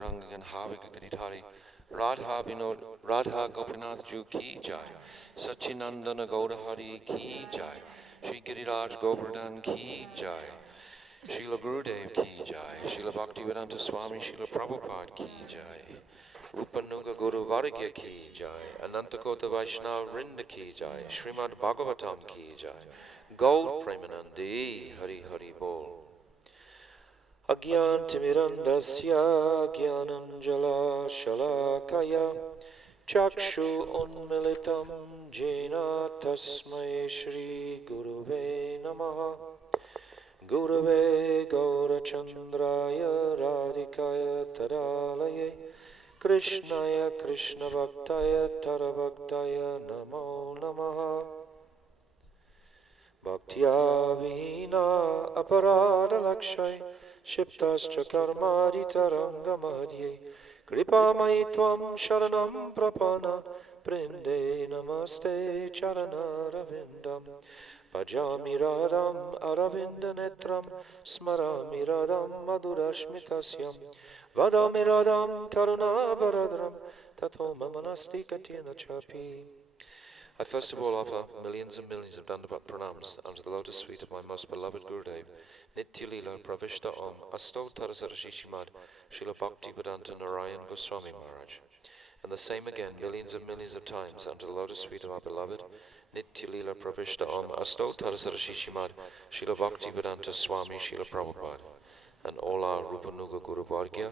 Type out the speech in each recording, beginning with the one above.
Rangan Havik Giridhari Radha Vinod Radha Gopinath Ju ki jai Sachinandana Gaurahari ki jai Shri Giriraj Govardhan ki jai Srila Gurudev ki jai Srila Bhaktivedanta Swami Srila Prabhupada ki jai Rupanuga Guru Vargya ki jai Anantakota Vaishnava Vrinda ki jai Srimad Bhagavatam ki jai Gaur Premanandi Hari Hari Bol Agyantimirandasya Gyananjala Shalakaya Chakshu Unmilitam Jena Tasmai Shri Guruve Namaha Gurave Gaurachandraya Radhikaya Tadalaye Krishnaya Krishna Bhaktaya Tarabhaktaya Namo Namaha Bhaktya Vihina Aparada Lakshay Shiptascha Karmadi Tarangamadye Kripamai Tvam Sharanam Prapana Prinde Namaste Charana Ravindam Bhajami Radham Aravinda Netram Smarami Radham Madhurashmitasyam Vadami Radham Karuna Baradram Tato Mamanasti Katyana Chapi. I first of all offer millions and millions of Dandavat pranams under the lotus feet of my most beloved Gurudev, Nitya Lila Pravishta Om Asto Tarasarashishimad Srila Bhaktivedanta Narayan Goswami Maharaj. And the same again millions of times under the lotus feet of our beloved Nitya Lila Pravishta Om Asto Tarasarashishimad Srila Bhaktivedanta Swami Srila Prabhupada. And all our Rupanuga Guru Vargya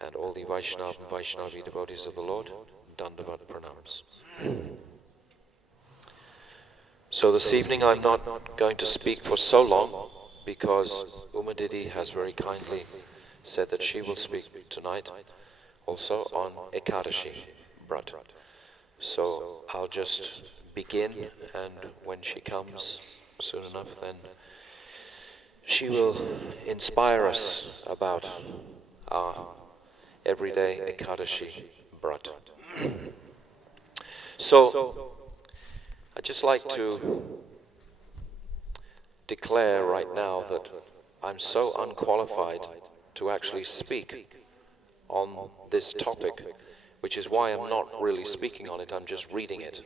and all the Vaishnava and Vaishnavi devotees of the Lord, Dandavat pranams. So this evening I'm not going to speak for so long because Didi has very kindly said that she will speak tonight also on Ekadashi Brat. So I'll just begin, and when she comes soon enough, then she will inspire us about our everyday Ekadashi Brat. So I'd just like to declare right now that I'm so unqualified to actually speak on this topic, which is why I'm not really speaking on it, I'm just reading it.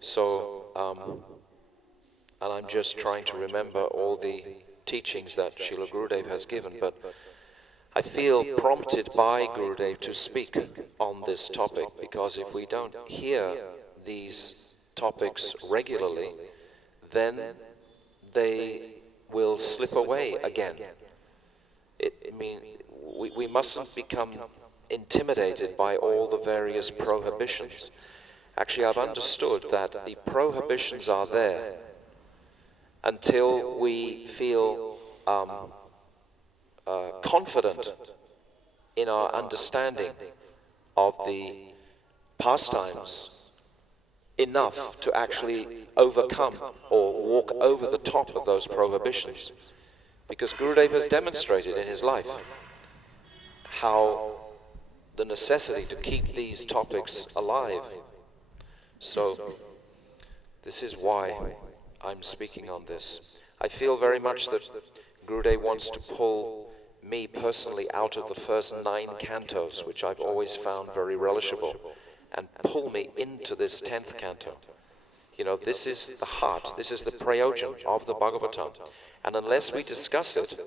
So, and I'm just trying to remember all the teachings that Srila Gurudev has given, but I feel prompted by Gurudev to speak on this topic, because if we don't hear these topics regularly, then they will slip away again. We mustn't become intimidated by all the various prohibitions. Actually, I've understood that the prohibitions are there until we feel confident in our understanding of the pastimes enough to actually overcome or walk over the top of those prohibitions. Because Gurudev has demonstrated in his life how the necessity to keep these topics alive. So this is why I'm speaking on this. I feel very much that Gurudev wants to pull me personally out of the first 9 cantos, which I've always found very relishable, and pull me into this 10th canto. You know, this is the heart, this is the prayojan of the Bhagavatam. And unless we discuss it,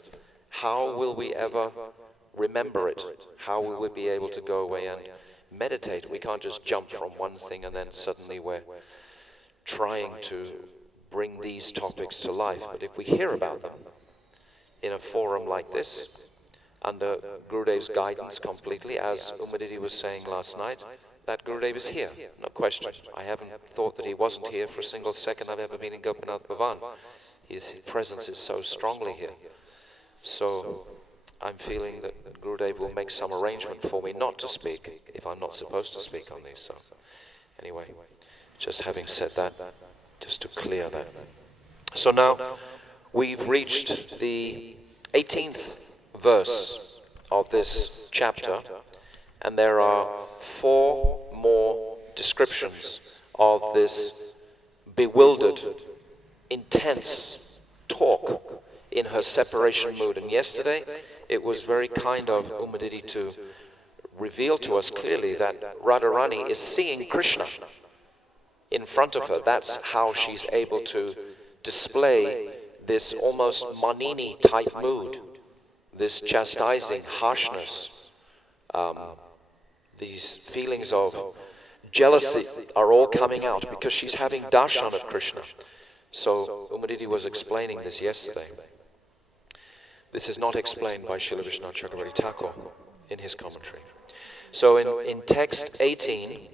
how will we ever remember it? How will we be able to go away and meditate? We can't just jump from one thing and then suddenly we're trying to bring these topics to life. But if we hear about them in a forum like this, under Gurudev's guidance completely, as Didi was saying last night, that Gurudev is here, no question. I haven't thought that he wasn't here for a single second I've ever been in Gopinath Bhavan. His presence is so strongly here. So I'm feeling that Gurudev will make some arrangement for me not to speak if I'm not supposed to speak on these. So anyway, just having said that, just to clear that. So now we've reached the 18th verse of this chapter, and there are 4 more descriptions of this bewildered, intense talk in her separation mood. And yesterday it was very kind of Umadidi to reveal to us clearly that Radharani is seeing Krishna in front of her. That's how she's able to display this almost Manini type mood, this chastising harshness. These feelings of jealousy are all coming out because she's having darshan of Krishna. So Umadidi was explaining this yesterday. This is not explained by Srila Vishnu Chakravarti Thakur in his commentary. So in text 18,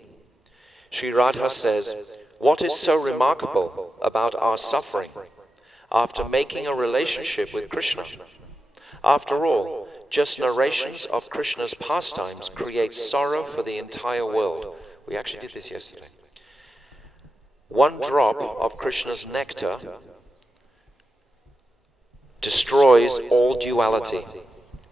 Sri Radha says, "What is so remarkable about our suffering after making a relationship with Krishna? After all, just narrations of Krishna's pastimes create sorrow for the entire world." We actually did this yesterday. One drop of Krishna's nectar destroys all duality.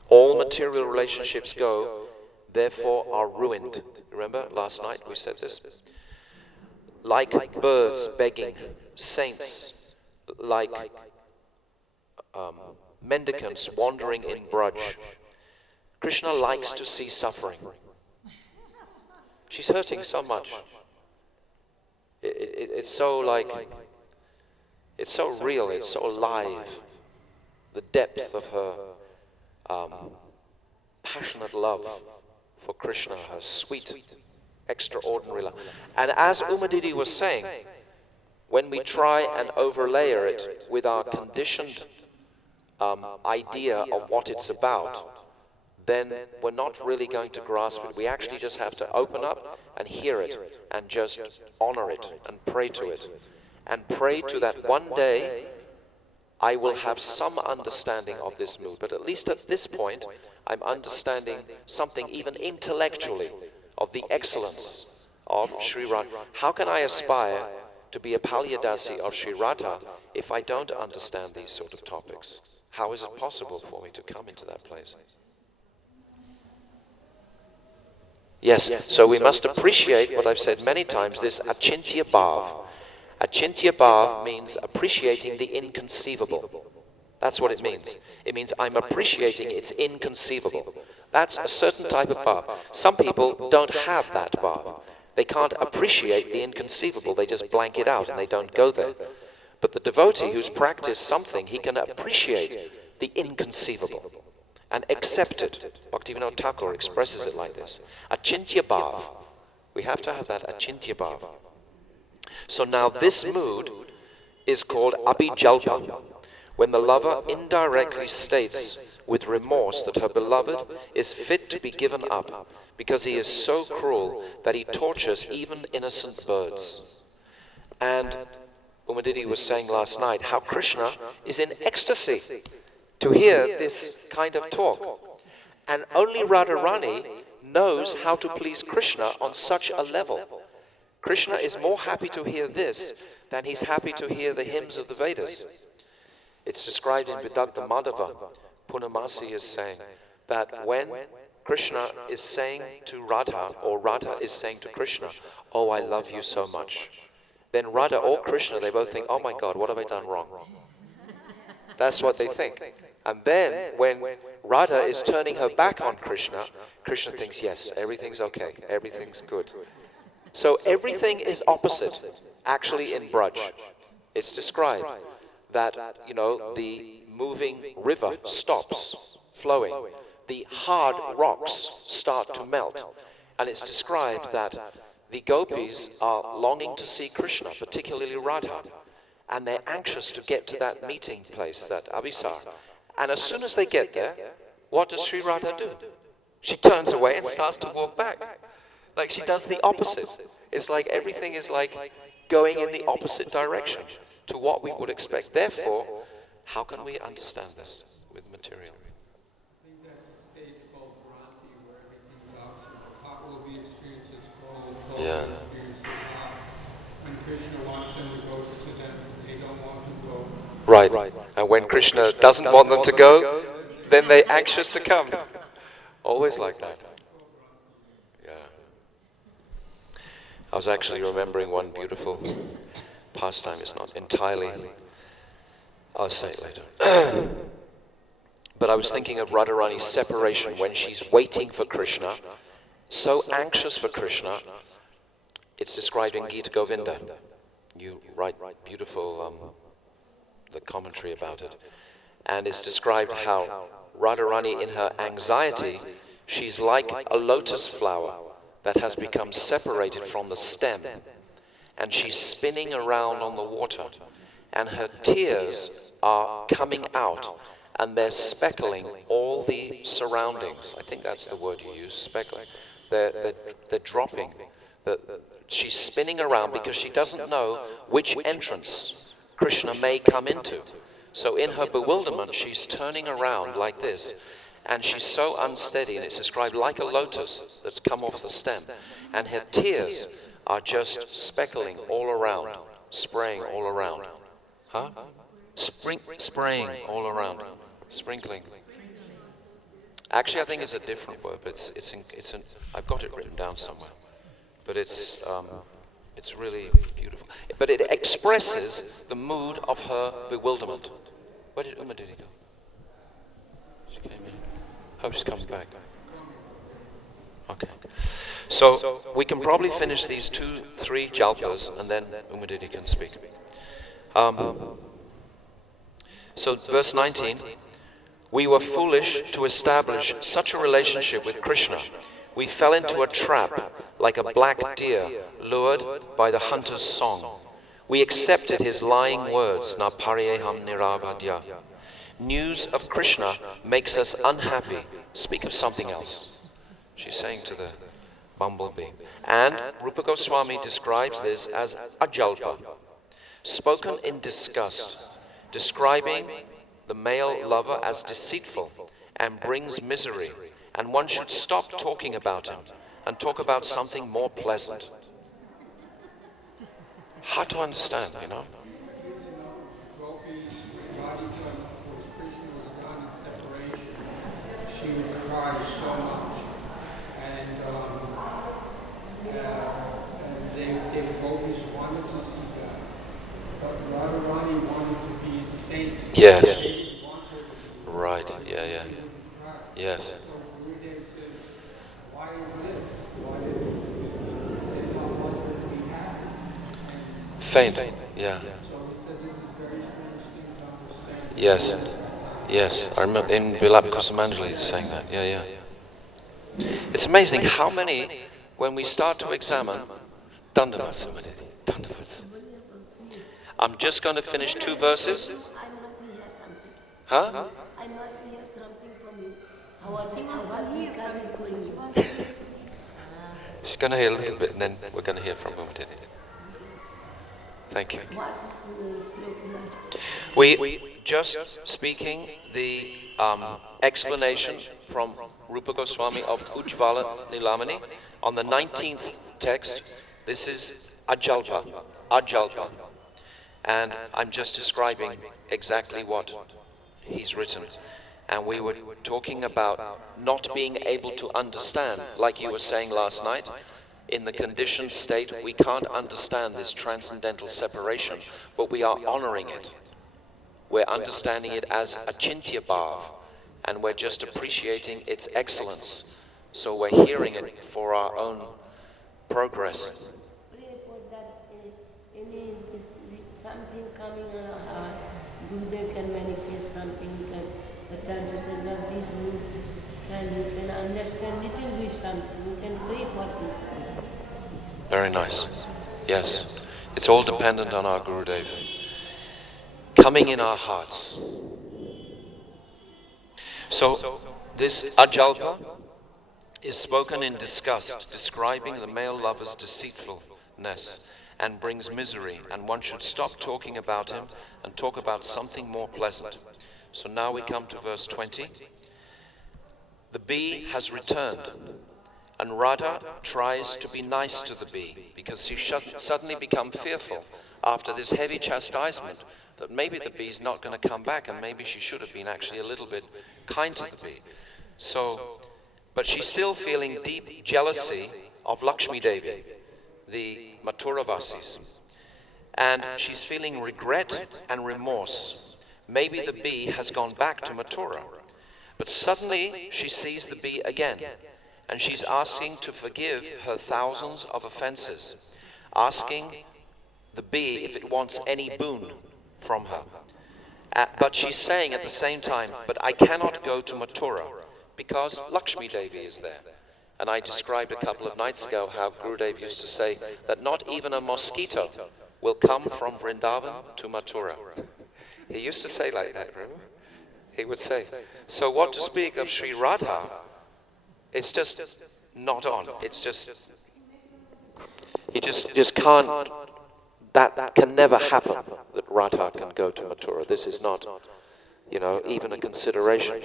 All material relationships go, therefore are ruined. Remember last night we said this? Like birds begging, saints like mendicants wandering in Braj. Krishna likes to see suffering. She's hurting so much. It's so it's so real, it's so alive. The depth of her passionate love for Krishna, her sweet, extraordinary love. And as Umadidi was saying, when we try and overlayer it with our conditioned idea of what it's about, then we're not really going to grasp it. We actually just have to open up and hear it and just honor it and pray to it. And pray to that one day I will have some understanding of this mood. But at least at this point, I'm understanding something even intellectually of the excellence of Sri Radha. How can I aspire to be a Palyadasi of Sri Radha if I don't understand these sort of topics? How is it possible for me to come into that place? Yes, so we must appreciate what I've said many times, this achintya bhav. Achintya bhav means appreciating the inconceivable. That's what it means. It means I'm appreciating it's inconceivable. That's a certain type of bhav. Some people don't have that bhav. They can't appreciate the inconceivable. They just blank it out and they don't go there. But the devotee who's practiced something, he can appreciate the inconceivable and accept it. Bhaktivinoda Thakur expresses it like this. Achintya bhav. We have to have that achintya bhav. So now this mood is called abhijalpa, when the lover indirectly states with remorse that her beloved is fit to be given up because he is so cruel that he tortures even innocent birds. And Umadidi was saying last night how Krishna is in ecstasy to hear this kind of talk. And only Radharani knows how to please Krishna on such a level. Krishna is more happy to hear this than he's happy to hear the hymns of the Vedas. It's described in Vidagdha Madhava. Purnamasi is saying that when Krishna is saying to Radha, or Radha is saying to Krishna, "Oh, I love you so much," then Radha or Krishna, they both think, "Oh my God, what have I done wrong?" That's what they think. And then when Radha is turning her back on Krishna, Krishna thinks, yes, everything's okay, everything's good. So everything is opposite, actually in Braj. It's described that, the moving river stops flowing. The hard rocks start to melt. And it's described that the gopis are longing to see Krishna, particularly Radha. And they're anxious to get to that meeting place, that Abhisar. And as soon as they get there, what does Sri Radha do? She turns away and starts to walk back. Like she does the opposite. It's like everything is like going in the opposite direction to what we would expect. Therefore, how can we understand this with material? I think that's a stage called Bhranti, where everything's opposite. Hot will be experiences cold, cold experiences hot. When Krishna wants them to go to them, they don't want to go. Right. And when Krishna doesn't want them to go, then they're anxious to come. Always like that. Yeah. I was actually remembering one beautiful pastime. It's not entirely, I'll say it later. But I was thinking of Radharani's separation when she's waiting for Krishna, so anxious for Krishna. It's described in Gita Govinda. You write beautiful the commentary about it. And it's described how Radharani, in her anxiety, she's like a lotus flower that has become separated from the stem. And she's spinning around on the water. And her tears are coming out. And they're speckling all the surroundings. I think that's the word you use, speckling. They're dropping. She's spinning around because she doesn't know which entrance Krishna may come into. So in her bewilderment, she's turning around like this. And she's so unsteady, and it's described like a lotus that's come off the stem. And her tears are just speckling all around, spraying all around. Huh? Spraying all around. Sprinkling. Actually, I think it's a different word, but I've got it written down somewhere. But it's really beautiful. But it expresses the mood of her bewilderment. Where did Uma Didi go? She came in. Hope she's coming back. Okay. So we can probably finish these 2-3 jalpas, and then Uma Didi can speak. So verse 19. We were foolish to establish such a relationship with Krishna. We fell into a trap like a black deer lured by the hunter's song. We accepted his lying words, na paryeham niravadya. News of Krishna makes us unhappy. Speak of something else. She's saying to the bumblebee. And Rupa Goswami describes this as ajalpa, spoken in disgust, describing the male lover as deceitful and brings misery, and one should stop talking about him and talk about something more pleasant. Hard to understand, you know. Gopis, Radhika, was Krishna was gone in separation, she would cry so much, and the gopis wanted to see that, but Radharani wanted to be a saint. Yes. They didn't want her to be. Right, yeah. She wouldn't cry. Yes. So Gurudev says, why is this? Why did they not want her to be happy? Faint, yeah. So he said this is a very strange thing to understand. Yes. I remember in Vilap Kusumanjali saying that. Yeah. It's amazing how many, when we start to examine, Dandavat. I'm just going to finish 2 verses. Huh? I must hear something from you. What this class is going on. She's going to hear a little bit, and then we're going to hear from Uma Didi. Thank you. What is We just speaking the explanation from Rupa Goswami of Ujjvala Nilamani on the 19th text. This is ajalpa. And I'm just describing exactly what he's written. And we were talking about not being able to understand, like you were saying last night, in the conditioned state, we can't understand this transcendental separation, but we are honoring it. We're understanding it as achintya bhav, and we're just appreciating its excellence. So we're hearing it for our own progress. Pray for that something coming on our heart, Gurudev can manifest something, you can attach it, and that this mood you can understand little bit something, you can pray for this thing. Very nice. Yes. It's all dependent on our Gurudev coming in our hearts. So, this ajalpa is spoken in disgust, describing the male lover's deceitfulness and brings misery, and one should stop talking about him and talk about something more pleasant. So now we come to verse 20. The bee has returned, and Radha tries to be nice to the bee because she suddenly become fearful after this heavy chastisement that maybe the bee's not going to come back, and maybe she should have been actually a little bit kind to the bee. So, but she's still feeling deep jealousy of Lakshmi Devi, the Mathuravasis. And she's feeling regret and remorse. Maybe the bee has gone back to Mathura. But suddenly she sees the bee again, and she's asking to forgive her thousands of offenses, asking the bee if it wants any boon from her. But she's saying at the same time, but I cannot go to Mathura because Lakshmi Devi is there. And I described a couple of nights ago how Gurudev used to say that not even a mosquito will come from Vrindavan to Mathura. He used to say like that, remember? He would say. So what to speak of Sri Radha, it's just not on. It's just, you just can't, that can never happen, that Radha can go to Mathura. This is not, even a consideration.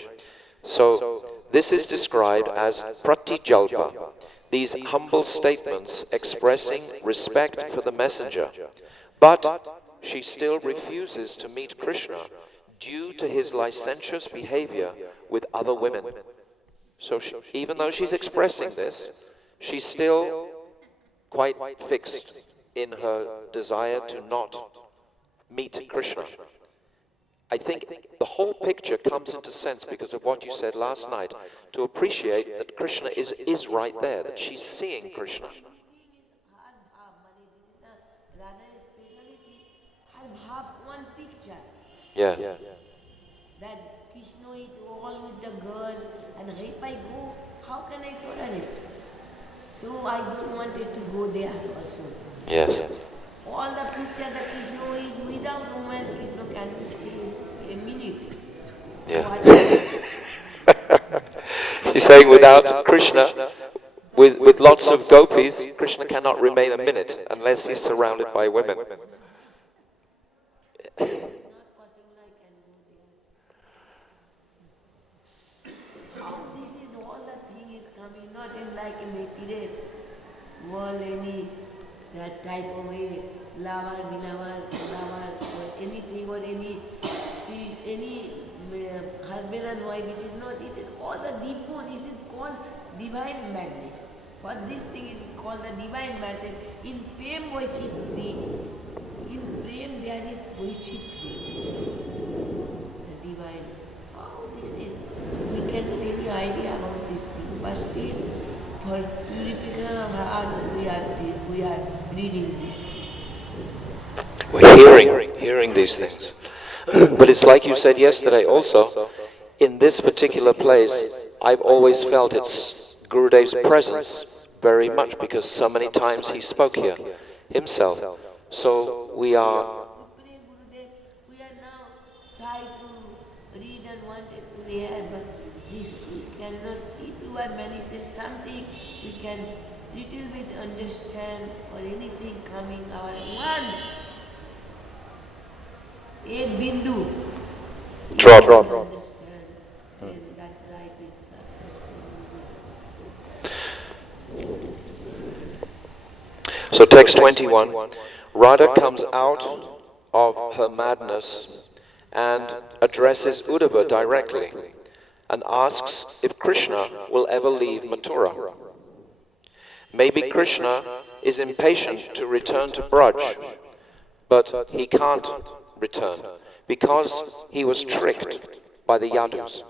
So this is described as pratijalpa, these humble statements expressing respect for the messenger. But she still refuses to meet Krishna due to his licentious behavior with other women. So even though she's expressing this, she's still quite fixed in her desire to not meet Krishna. I think the whole picture comes into sense because of what you said last night, to appreciate that Krishna is right there, that she's seeing Krishna. One picture. Yeah. That Krishna is all with the girl, and if I go, how can I tolerate? So I don't want it to go there also. Yes. All the picture that Krishna is without woman, Krishna can stay a minute. Yeah. She's saying without Krishna, with lots of gopis, Krishna cannot remain a minute unless he's surrounded by women. Not possible I can go there. How this is all the thing is coming, not in like a material world, any that type of a lover, belover, or anything, or any husband and wife. It is not. It is all the deep mood. This is called divine madness. For this thing is called the divine madness. In prem Vaishitri, in prem there is Vaishitri, the divine. How this is? We cannot have any idea about this thing, but still, for purification of heart, we are reading this thing. We're hearing these things. But it's like you said yesterday also, in this particular place, I've always felt it's Gurudev's presence very much because so many times he spoke here himself. So we are... We are now trying to read and wanted to hear, but this we cannot. If you are manifest something, we can little bit understand or anything coming our one. A bindu. Drop. Understand, and that life is successful. So text 21, Radha comes out of her madness and addresses Uddhava directly and asks if Krishna will ever leave Mathura. Maybe Krishna is impatient to return to Braj, but he can't return because he was tricked by the Yadus.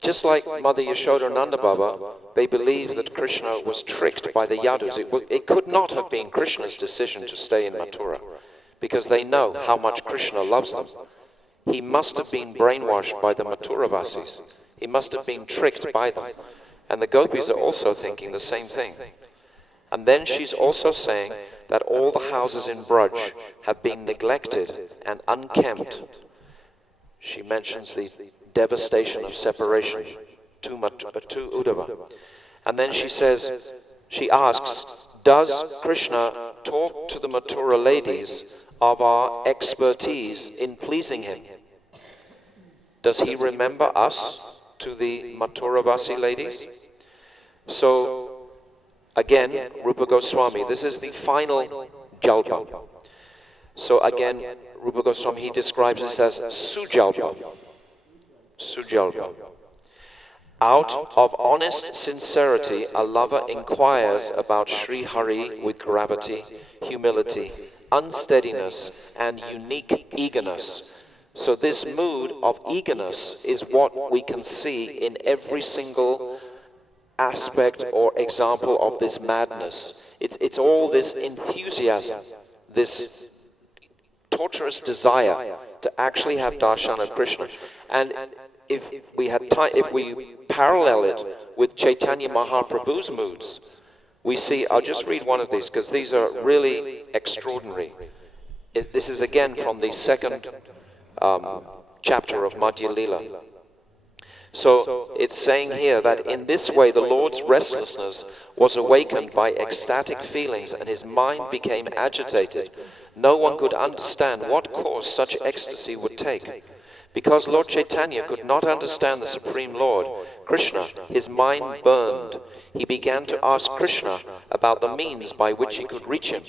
Just like Mother Yashoda and Nanda Baba, they believe that Krishna was tricked by the Yadus. It could not have been Krishna's decision to stay in Mathura because they know how much Krishna loves them. He must have been brainwashed by the Mathuravasis. He must have been tricked by them. And the gopis are also thinking the same thing. And then she's also saying that all the houses in Braj have been neglected and unkempt. She mentions the devastation of separation to Uddhava. And then she asks, does Krishna talk to the Mathura ladies of our expertise in pleasing him? Does he remember us to the Mathuravasi ladies? So, again, Rupa Goswami, this is the final jalpa. So again, Rupa Goswami, he describes this as sujalpa. Sujalpa. Out of honest sincerity, a lover inquires about Sri Hari with gravity, humility, unsteadiness, and unique eagerness. So this mood of eagerness is what we can see in every single aspect or example of this madness. It's all this enthusiasm, this torturous desire to actually have darshan of Krishna. And if we had time, if we parallel it with Chaitanya Mahaprabhu's moods, we see, I'll just read one of these because these are really extraordinary. This is again from the second chapter of Madhya Lila. So it's saying here that in this way the Lord's restlessness was awakened by ecstatic feelings and his mind became agitated. No one could understand what course such ecstasy would take. Because Lord Chaitanya could not understand the Supreme Lord, Krishna, his mind burned. He began to ask Krishna about the means by which he could reach him.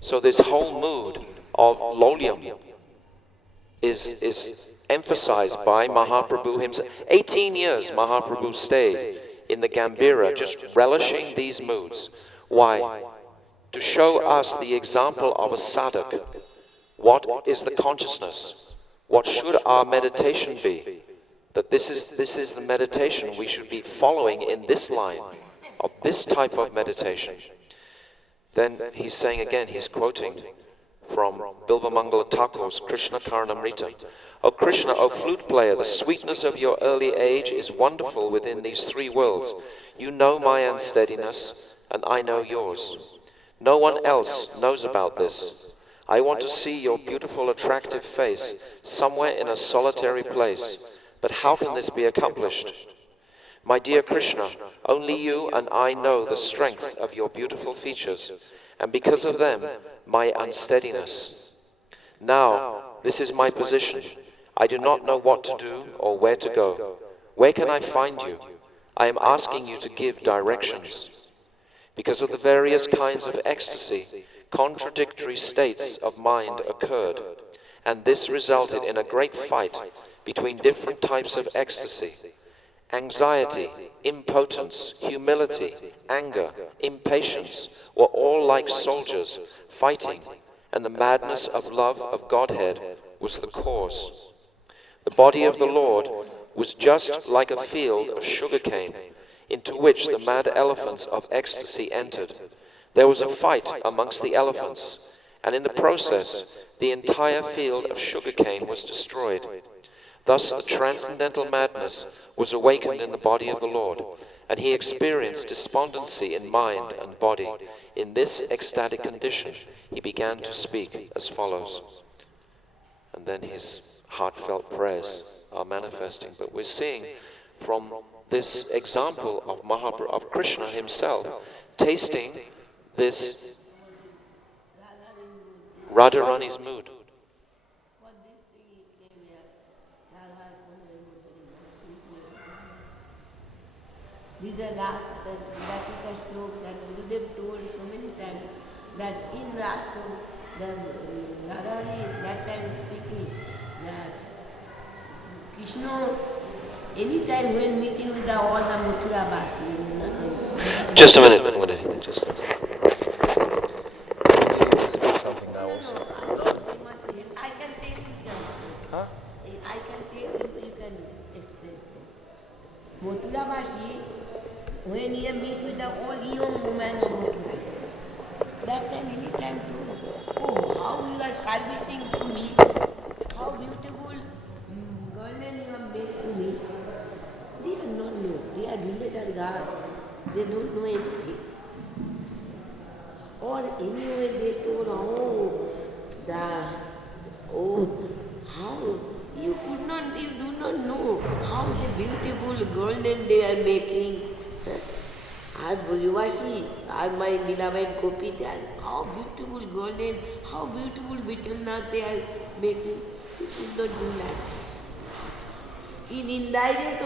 So this whole mood of lolyam is emphasized by Mahaprabhu himself. 18 years Mahaprabhu stayed in the Gambhira, just relishing these moods. Why? To show us the example of a sadhak. What is the consciousness? What should our meditation be? That this is the meditation we should be following in this line, of this type of meditation. Then he's saying again, he's quoting from Bilvamangala Thakur's Krishna Karanamrita. O Krishna, O flute player, the sweetness of your early age is wonderful within these three worlds. You know my unsteadiness, and I know yours. No one else knows about this. I want to see your beautiful, attractive face somewhere in a solitary place. But how can this be accomplished? My dear Krishna, only you and I know the strength of your beautiful features, and because of them, my unsteadiness. Now, this is my position. I do not know what to do or where to go. Where can I find you? I am asking you to give directions. Because of the various kinds of ecstasy, contradictory states of mind occurred, and this resulted in a great fight between different types of ecstasy. Anxiety, impotence, humility, anger, impatience were all like soldiers fighting, and the madness of love of Godhead was the cause. The body of the Lord was just like a field of sugarcane into which the mad elephants of ecstasy entered. There was a fight amongst the elephants, and in the process, the entire field of sugarcane was destroyed. Thus the transcendental madness was awakened in the body of the Lord, and he experienced despondency in mind and body. In this ecstatic condition, he began to speak as follows. And then his heartfelt prayers are manifesting. But we're seeing from this example of Mahaprabhu, of Krishna himself, tasting this Radharani's mood. This is the last, that is the sloka that Gurudev told so many times, that in last the Radharani that time speaking that Krishna, anytime when meeting with all the Mathura Basi. Just a minute. Just a minute. You speak something now also. I can tell you. Huh? I can tell you can express them. Mathura Basi, when he meet with the all young women of Mathura, that time, any time to, oh, how you are servicing to me, how beautiful girl you are made to me. They do not know. They are village God. They don't know anything. Or anyway they told, how you do not know how the beautiful golden they are making. Our Brajavasi, our my beloved Gopinath, how beautiful golden, how beautiful Vitalnath they are making. You could not do like this. In indirect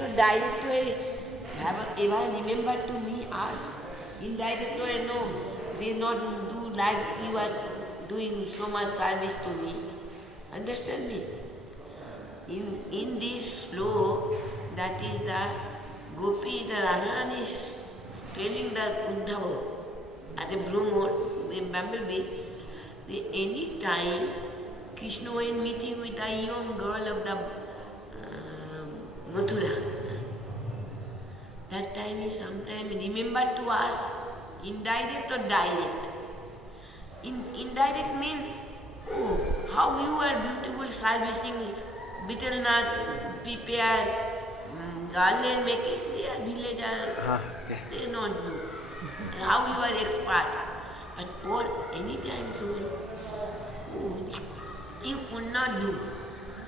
or direct way, have ever remember to me, ask, indirect way, no, they not do like you are doing so much service to me. Understand me? In this flow, that is the Gopi, the Radharani is telling the Uddhava, as a broom or a bumblebee, any time Krishna went meeting with a young girl of the Mathura. That time he sometime remembered to us, indirect or direct. Indirect means, oh, how you are beautiful servicing Bittelnath, prepare garland making, they are villagers, they don't do. How you are expert. But all anytime told, oh, you could not do.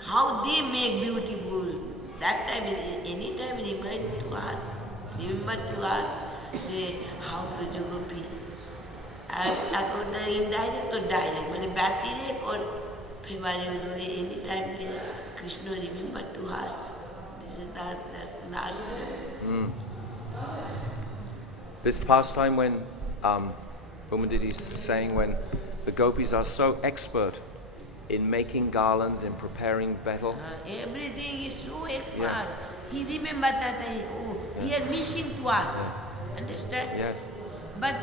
How they make beautiful. That time, anytime remind to us, remember to us, how to Jogopi. According to indirect or direct, when direct or February, anytime Krishna remember to us. This is that's last one. This pastime when Didi is saying when the gopis are so expert in making garlands, in preparing betel. Everything is so expert. Yeah. He remembered that he had mission to us. Understand? Yes. But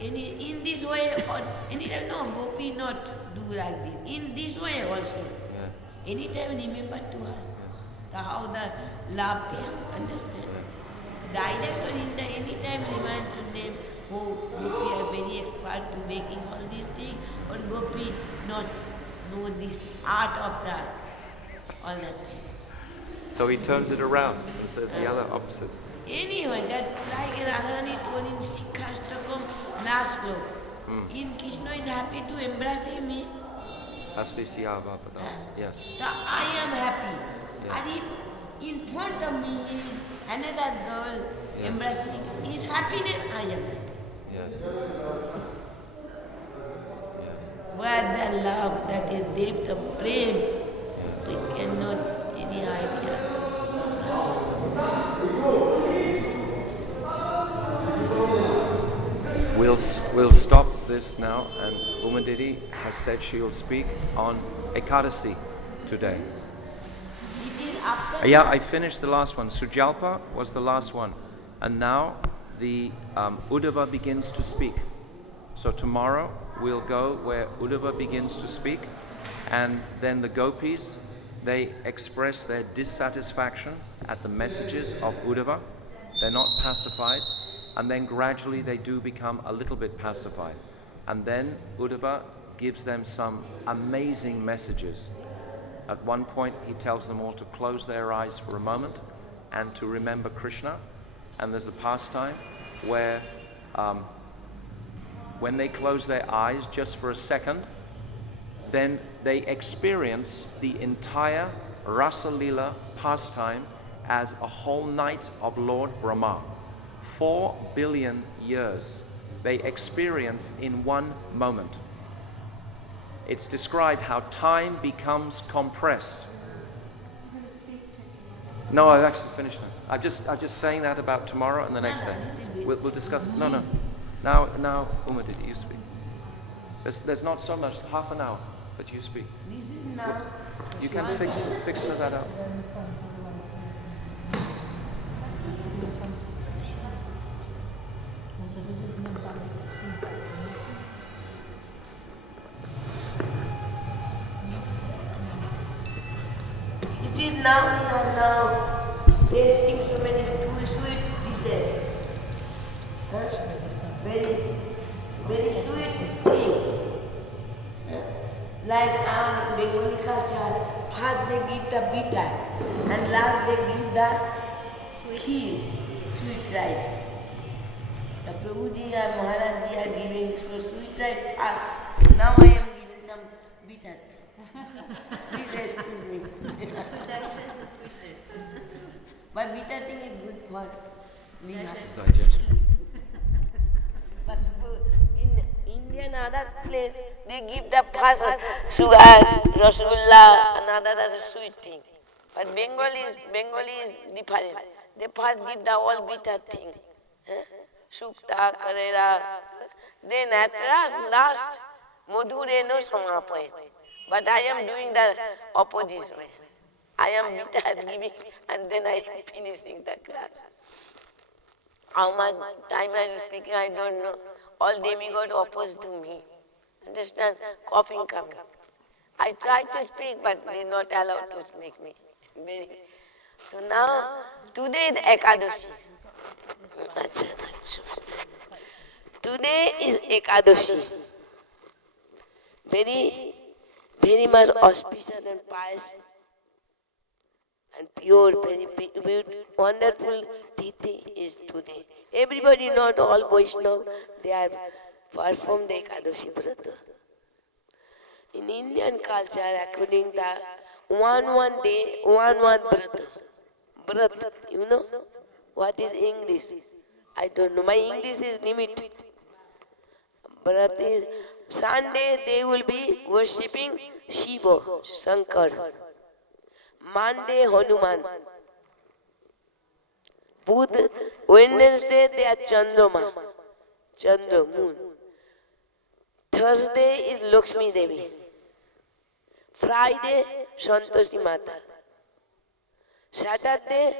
in this way, or anytime, no, gopi not do like this. In this way also. Yeah. Anytime remember to us. How the love there. Understand? Yeah. Direct or anytime remind to them, oh, gopi are very expert to making all these things, or gopi not know this art of that, all that thing. So he turns it around and says the other opposite. Anyway, that's like Radharani told in Sikhashtakam last sloka. In Krishna is happy to embrace me. Yes. So I am happy. Yeah. And if in front of me another girl embraces me, his happiness, I am happy. Yes. Where the love, that is depth of prem, we cannot any idea. We'll stop this now, and Didi has said she will speak on Ekadasi today. Yeah, I finished the last one. Sujalpa was the last one, and now the Uddhava begins to speak. So tomorrow we'll go where Uddhava begins to speak, and then the gopis, they express their dissatisfaction at the messages of Uddhava. They're not pacified, and then gradually they do become a little bit pacified. And then Uddhava gives them some amazing messages. At one point he tells them all to close their eyes for a moment and to remember Krishna. And there's a pastime where when they close their eyes just for a second, then they experience the entire Rasa Leela pastime as a whole night of Lord Brahma. 4 billion years they experience in one moment. It's described how time becomes compressed. No, I've actually finished now. I'm just saying that about tomorrow and the next day. We'll discuss. No. Now, Didi, you speak. There's not so much, half an hour, but you speak. This is now. You can fix that up. It is now tasting so many sweet dishes. Very sweet thing. Like our Bengali culture, first they give the bitter and last they give the kheer, sweet rice. The Prabhuji and Maharajji are giving so sweet rice first. Now I am giving some bitter. Please excuse me. But bitter thing is good for Digestion. But in India and other place, they give the first sugar, rasgulla, and other as a sweet thing. But Bengali is different. They first give the all bitter thing. Sukta, karera. Then at last, madhureno samapayat. But I am doing the opposite way. I am bitter giving and then I am finishing the class. How much time I am speaking, I don't know. All demigod opposed to me. Understand? Coughing coming. I tried to speak, but they not allowed to speak me. So now, today is Ekadashi. Today is Ekadashi. Very, very much auspicious and pious and pure, very wonderful Tithi is today. Everybody, not all Vaishnava, they have performed the Ekadashi Vrata. In Indian culture, according to one day, one Vrata. Vrat, you know? What is English? I don't know. My English is limited. Vrat is Sunday they will be worshipping Shiva, Shankar. Monday Hanuman. Wednesday they are Chandrama, Chandra, moon. Thursday is Lakshmi Devi. Friday Santoshi Mata. Saturday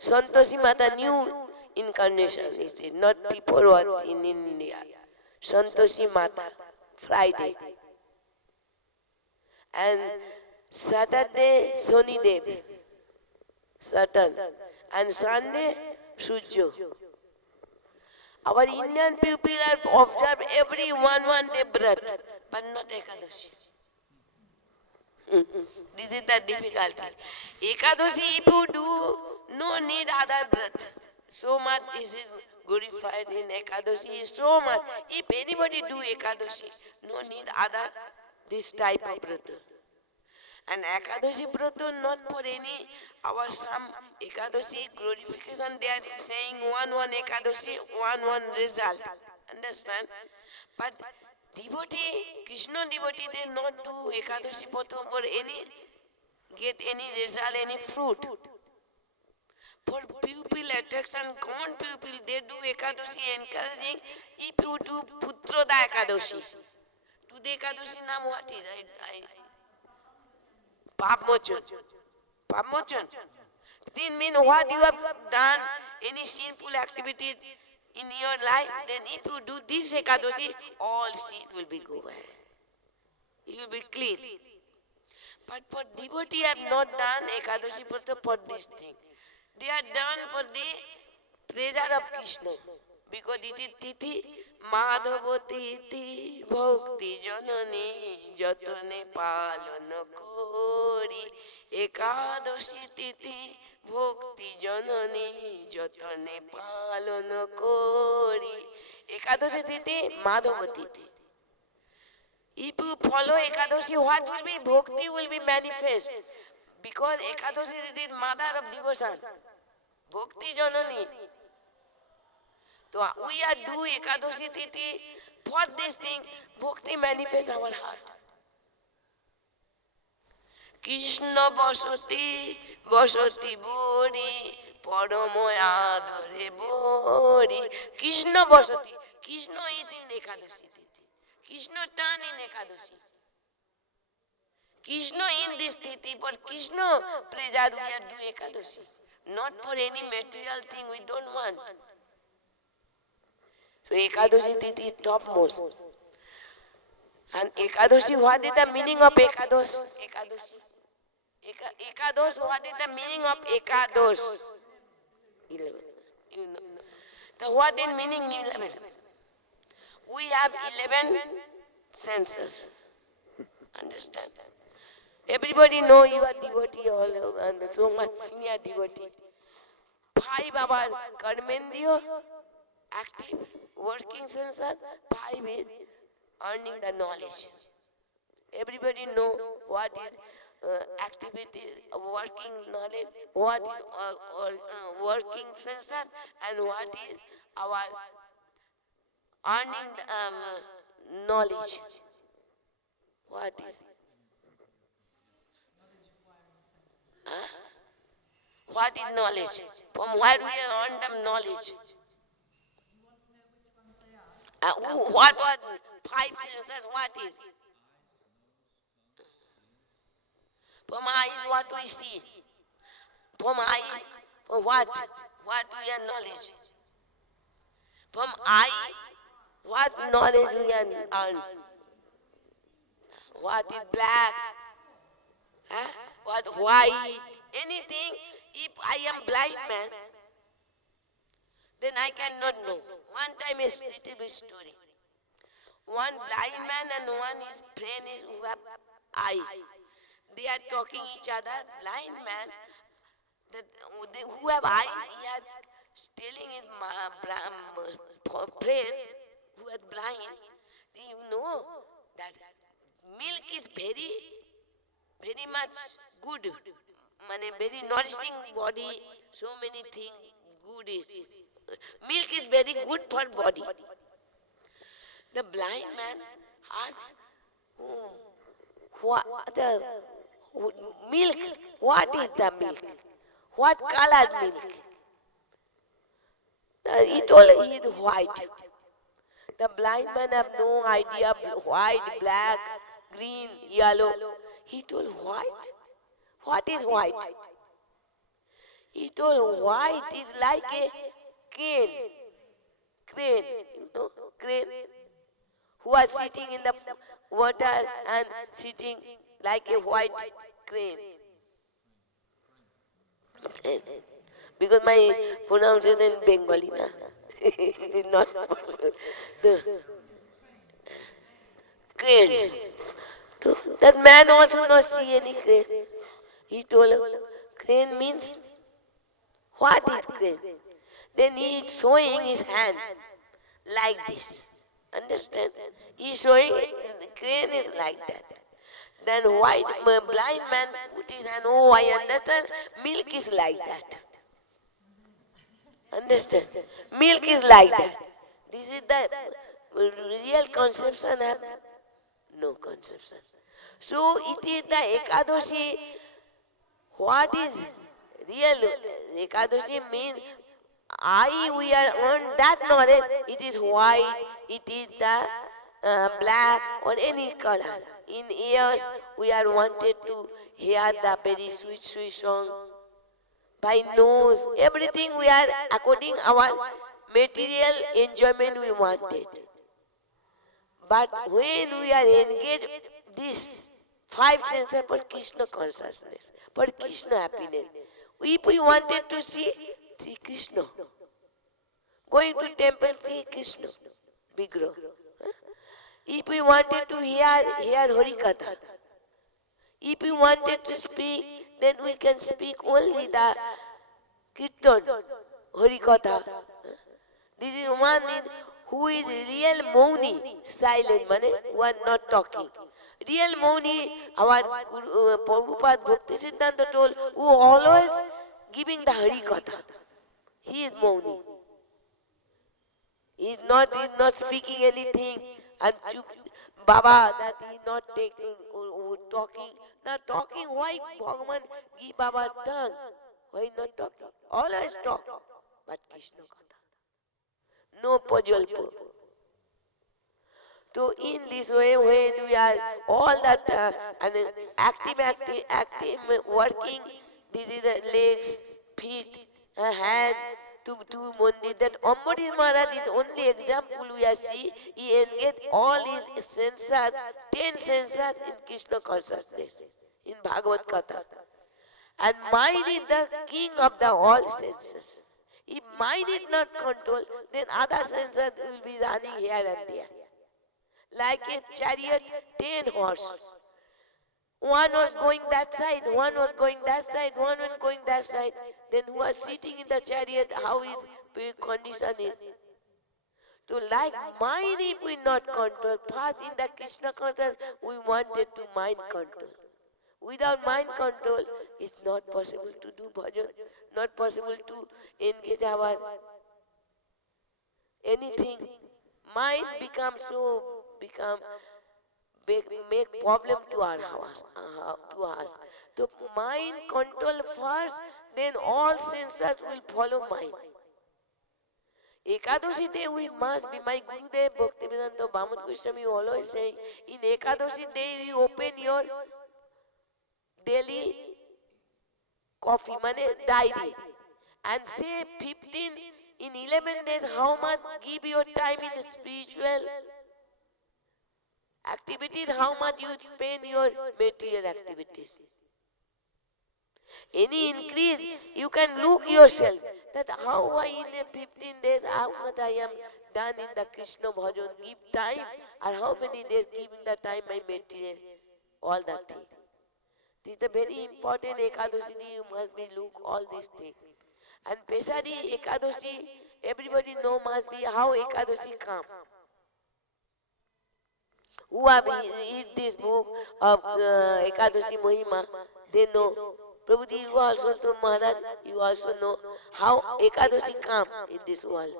Santoshi Mata new incarnation is it, not people what in India. Santoshi Mata, Friday. And Saturday Soni Dev, Saturn. And Sunday Surya. Our Indian people are observe every one day Vrat, but not Ekadashi. This is the difficulty. Ekadashi, if you do, no need other Vrat. So much is glorified in Ekadashi, so much. If anybody do Ekadashi, no need other this type of Vrat. And Ekadashi Vrata not for any, our some Ekadashi glorification, they are saying one Ekadashi, one result. Understand? But devotee, Krishna devotee, they not do Ekadashi Vrata for any, get any result, any fruit. For pupil attraction, common pupil, they do Ekadashi encouraging, if you do Putroda Ekadashi. Today Ekadashi name what is? Papmochon. Papmochon. This means what you have done, any sinful activity in your life, then if you do this Ekadashi, all sin will be go away. You will be clean. But for devotee have not done Ekadashi for this thing. They are done for the pleasure of Krishna. Because it is Tithi, Madhava Tithi, Bhakti Janani, Jatane Palana Kori, Ekadashi Tithi, Bhakti Janani, Jatane Palana Kori. Ekadashi Tithi, Madhava Tithi. If you follow Ekadashi, what will be? Bhakti will be manifest. Because Ekadashi is mother of devotion. Bhakti Janani. So we are do Ekadashi Tithi for this thing, Bhakti manifests our heart. Krishna Vasati, Vasati Bori, Paramoya Dhare Bori. Krishna Vasati. Krishna is in Ekadashi Tithi. Krishna turn in Ekadashi. Krishna in this Tithi, for Krishna pleasure we are do Ekadashi. Not for any material thing we don't want. So Ekadashi Tithi is topmost. And Ekadashi, what is the meaning of Ekadosh? Ekadashi. Ekadosh, what is the meaning of Ekadosh? 11. You know. So what is meaning 11? We have 11 senses. Understand? Everybody know you are devotee all over, and so much senior devotee. 5 our karmendriya, active, working senses. 5 is earning the knowledge. Everybody know what is activity, working knowledge, what is working senses, and what is our earning knowledge. What is? What is knowledge? From where we earn the knowledge? What 5 senses? What is? From eyes, what we see? From eyes, from what? What we are knowledge? From eye, what knowledge we are earn? What is black? Huh? What white, anything. If I am blind man, then I cannot know. One time a little bit story. One blind man and one is friend is who have eyes. They are talking each other. Blind man, who have eyes, he has telling his friend who is blind. You know that milk is very, very much good. Very nourishing body. So many things good is. Milk is very good for body. The blind man asked, oh, what the milk? What is the milk? What colored milk? He told he is white. The blind man have no idea white, black, green, yellow. He told white. What is white? He told white is like a crane. Crane, crane. Who are sitting in the water and sitting like a white crane. Because my pronunciation in Bengali, na? It is not possible. The crane. So that man also not see any crane. He told her, crane means, what is crane? Then he is showing his hand like this. Understand? He is showing the crane is like that. Then white blind man put his hand, oh I understand, milk is like that. Understand? Milk is like that. This is the real conception have no conception. So it is the Ekadashi. What is real Ekadashi means we are on that knowledge. It is white, it is the black or any color. In ears we are wanted to hear the very sweet, sweet song. By nose, everything we are according our material enjoyment we wanted. But when we are engaged this five senses for Krishna consciousness, for Krishna happiness, if we wanted to see Krishna, going to temple see Krishna, Vigraha. If we wanted to hear Hari Katha, if we wanted to speak, then we can speak only the Kirtan, Hari Katha. This is one who is real Mauni, silent, who are not talking. Real Mauni, our Prabhupada Bhakti Siddhanta told, who always giving the Hari Katha. He is Mauni. He is not speaking anything. And Baba, that he is not taking, talking. Not talking, why Bhagavan give Baba tongue? Why not talking? Always talk. But Krishna Katha. No pajalpo. So in this way, when we are all that active working, this is the legs, feet, hand, to Mundi. That Ambarish Maharaj is only example we are see. He engaged all his senses, 10 senses in Krishna consciousness, in Bhagavad Katha. And mind is the king of the all senses. If mind is not controlled, then other senses will be running here and there. Like a chariot, 10 horse. One was going that side, one was going that side, one was going that side. Then who was sitting in the chariot, how his condition is. So like mind if we not control, first in the Krishna consciousness we wanted to mind control. Without mind control, it's not possible to do bhajan, not possible to engage our anything. Mind becomes make problem to our house, to us. So mind control first, then all senses will follow mind. Ekadashi day we must be, my Gurudev Bhaktivedanta Bhavan Goswami always saying, in Ekadashi day you open your daily coffee, diary, and say 15 in 11 days how much give your time in spiritual activities, how much you spend your material activities. Any increase, you can look yourself that how I in a 15 days, how much I am done in the Krishna bhajan, give time, and how many days giving the time my material, all that thing. This is the very important Ekadashi, you must be look all these things. And Pesari Ekadashi, everybody know must be how Ekadashi come. Who have read this book of Ekadashi Mahima, they know. Prabhuji, you also know, Maharaj, you also know how Ekadashi come in this world.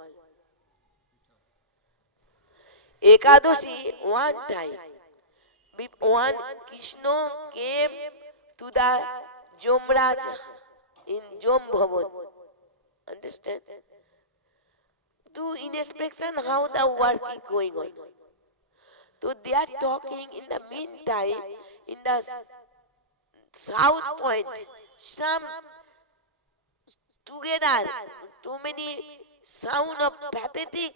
Ekadashi, one time, one Krishna came to the Jomraja in Jom Bhavan. Understand? To inspection how the work is going on. So they are talking in the meantime, in the south point, some together, too many sound of pathetic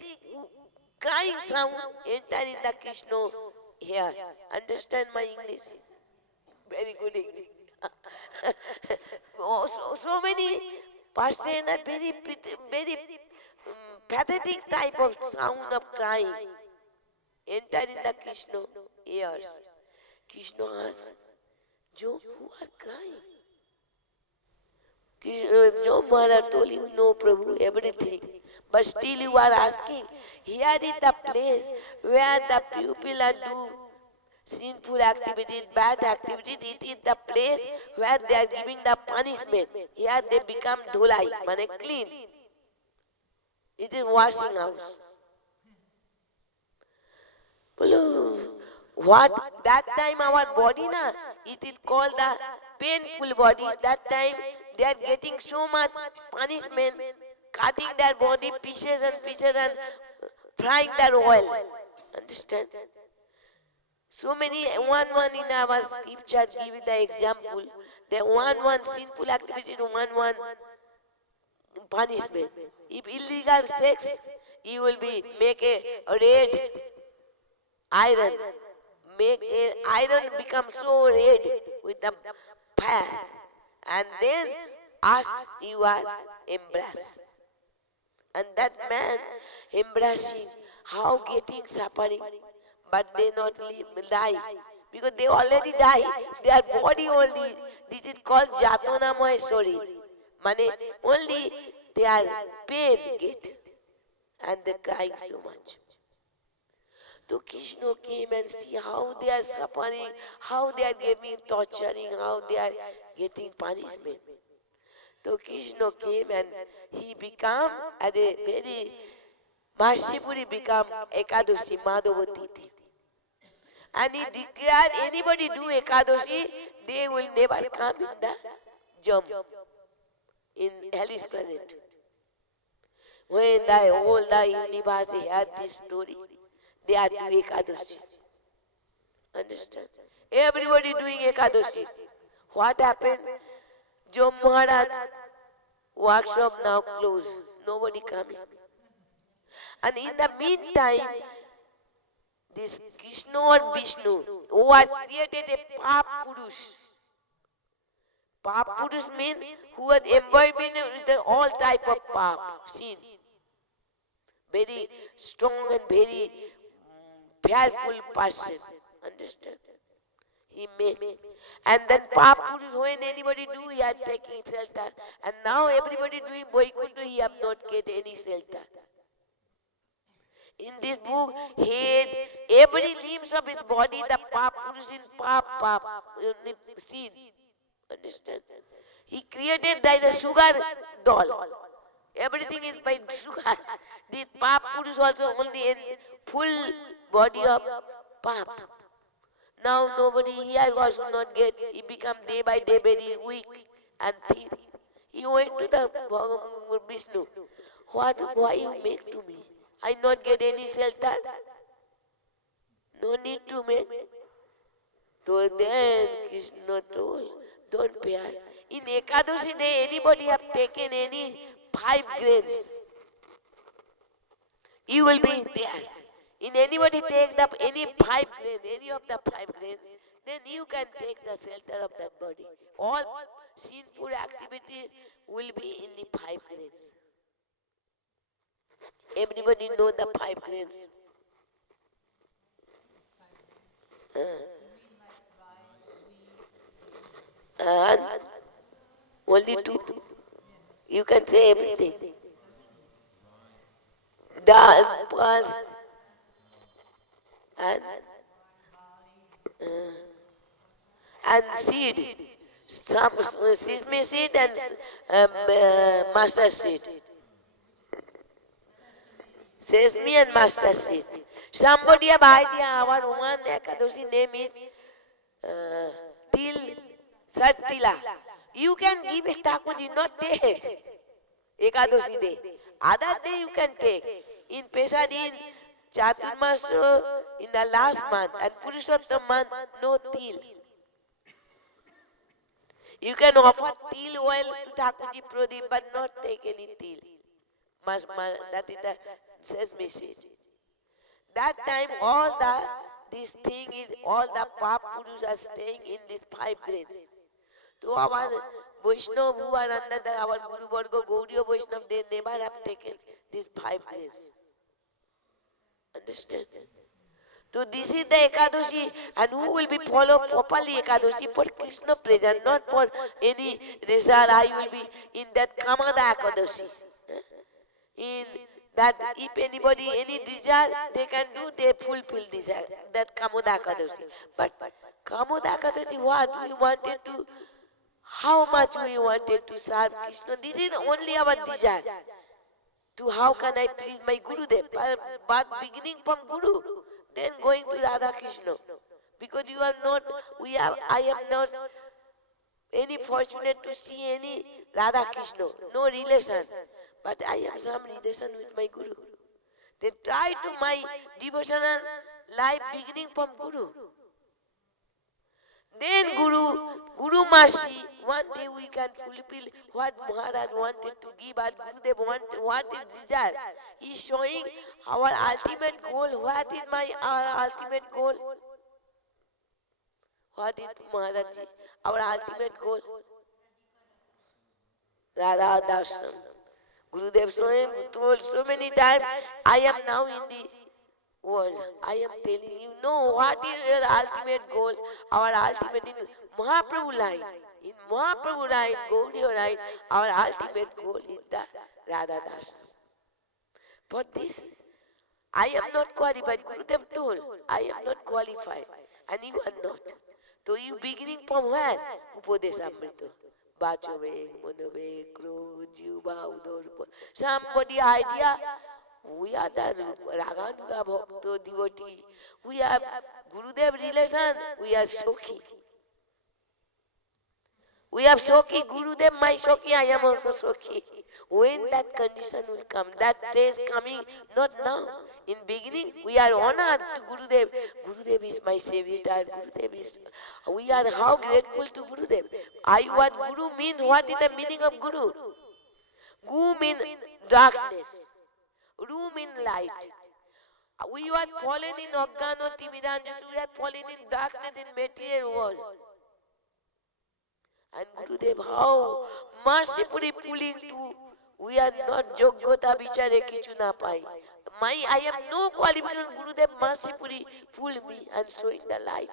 crying sound enter in the Krishna here. Understand my English? Very good English. Oh, so many person are very pathetic type of sound of crying enter in the Krishna ears. Krishna asks, Jo, who are crying? Jo Maharaj told you, no Prabhu, everything. But still you are asking, here is the place where the people are do sinful activities, bad activities. It is the place where they are giving the punishment. Here they become dhulai, mane clean. It is washing house. What? That time our body na, it is called the painful body. That time they are getting so much punishment, cutting their body pieces and frying their oil. Understand? So many, one in our scripture give the example. The one sinful activity to one punishment. If illegal sex, you will be make a red iron. Make a iron become so red with the fire. And then ask you are embarrassed. And that man embracing, how getting suffering, but they not die. Because they already die. Their body only, this is called Jatanamoy Sori. Mane, only their pain get. And they crying so much. So Krishna came and see how they are suffering, how they are getting torturing, how they are getting punishment. So Krishna came and he became as a very mercifully become Ekadashi Madhavati. And he declared anybody do Ekadashi, they will never come in the jump in hellish planet. When all the universe heard this story, they are doing Ekadashi. Understand? Everybody doing Ekadashi. What happened? Jom Maharaj workshop now closed. Nobody coming. And in the meantime, this Krishna or Vishnu, who has created a Pap Purush. Pap Purush means who has imbibed with all type of Pap, sin. Very strong and very fearful person. Understand? He made. And then Pap Purush, when anybody do, he are taking shelter. And now everybody doing Vaikuntha, he have not get any shelter. In this book, head, every limbs of his body, the Pap Purush in Pap, seen. Understand? He created like a sugar doll. Everything is by sugar. This Pap Purush also only in full body of Pap. Now nobody here also not get, he become day by day very weak and thin. He went to the Vishnu. Why you make to me? I not get any shelter. No need to make. So then Krishna told, don't fear. In Ekadashi day, anybody have taken any 5 grains, you will be there. In anybody take the any 5 grains, any of the 5 grains, then you can take the shelter of that body. All sinful activities will be in the 5 grades. Everybody know the 5 grades. And only two. You can say everything. Dal, pulse, and seed. Some sesame seed and mustard seed. Sesame and mustard seed. Somebody have idea our one Ekadoshi name is Til Satila. You can give it Thakurji, not take. Ekadoshi day. Other day you can take. In Pesach, in Chaturmas, in the last month, and Purushottam month, no til. You can offer til oil to Thakurji Pradip, but not take any til. That is the sesame seed. That time all this thing is, all the Pap Purus are staying in these 5 grades. So our Vaishnava who are under our Guru Varga, Gauriya Vaishnava, they never have taken these 5 grades. Understand? So this is the Ekadoshi, and who will be follow properly Ekadoshi for Krishna present, not for any result. I will be in that Kamada Ekadoshi. In that, if anybody any desire they can do, they fulfill desire, that Kamada Ekadoshi. But Kamada Ekadoshi, what we wanted to, how much we wanted to serve Krishna, this is only our desire. To how can I please my Gurudev? But beginning from Guru, then going to Radha Krishna. Because you are not, I am not any fortunate to see any Radha Krishna, no relation. But I have some relation with my Guru. They try to my devotional life beginning from Guru. Then Guru Mercy, one day we can fulfill what Maharaj wanted to give, and Gurudev wanted desire. He is showing our ultimate goal. What is our ultimate goal? What is Maharaj? Our ultimate goal? Radha Darshan. Gurudev told so many times, I am now in the world. I am telling you, no, what is your ultimate goal? Our ultimate in Mahaprabhu line. In Mahaprabhu line, Gauriya line, our ultimate goal is the Radha Darshan. For this, I am not qualified. Gurudev told, I am not qualified. And you are not. So you beginning from where? Upadesamrita. Bachove, Monove, Kro, Jiva, Udor. Somebody idea? We are the Raganuga Bhakta devotee. We have Gurudev relation. We are Sokhi. We have Sokhi. Gurudev, my Sokhi, I am also Sokhi. When that condition will come, that day is coming, not now. In beginning, we are honored to Gurudev. Gurudev is my savior. Gurudev is. We are how grateful to Gurudev. What Guru means, what is the meaning of Guru? Guru means darkness. Ru means light. We were fallen in Ogano, Timiranju, we are fallen in darkness in material world. And Gurudev, how mercifully pulling to, we are not Jogota Bichare Kichuna Pai. I have no qualification. Gurudev mercifully pull me and showing the light,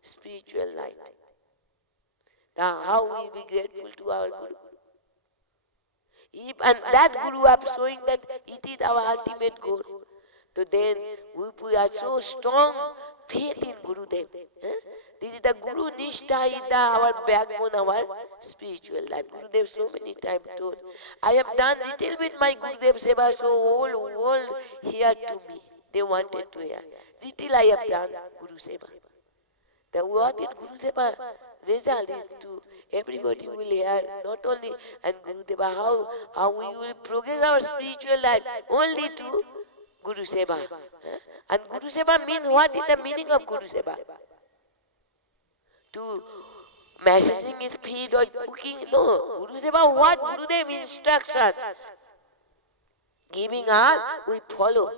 spiritual light. Now, how we will be grateful to our Guru? And that Guru are showing that it is our ultimate goal. So then we are so strong faith in Gurudev. This is the Guru Nishtha is our backbone, our spiritual life. Gurudev so many times told, I have done little bit my Gurudev Seva, so whole world here to me. They wanted to hear. Little I have done Guru Seva. The what is Guru Seva result is to everybody will hear, not only and Gurudeva, how we will progress our spiritual life only to Guru Seva. And Guru Seva means, what is the meaning of Guru Seva? To messaging his feet or cooking? No. Guru Seva, what Gurudev instruction? Giving us, we follow.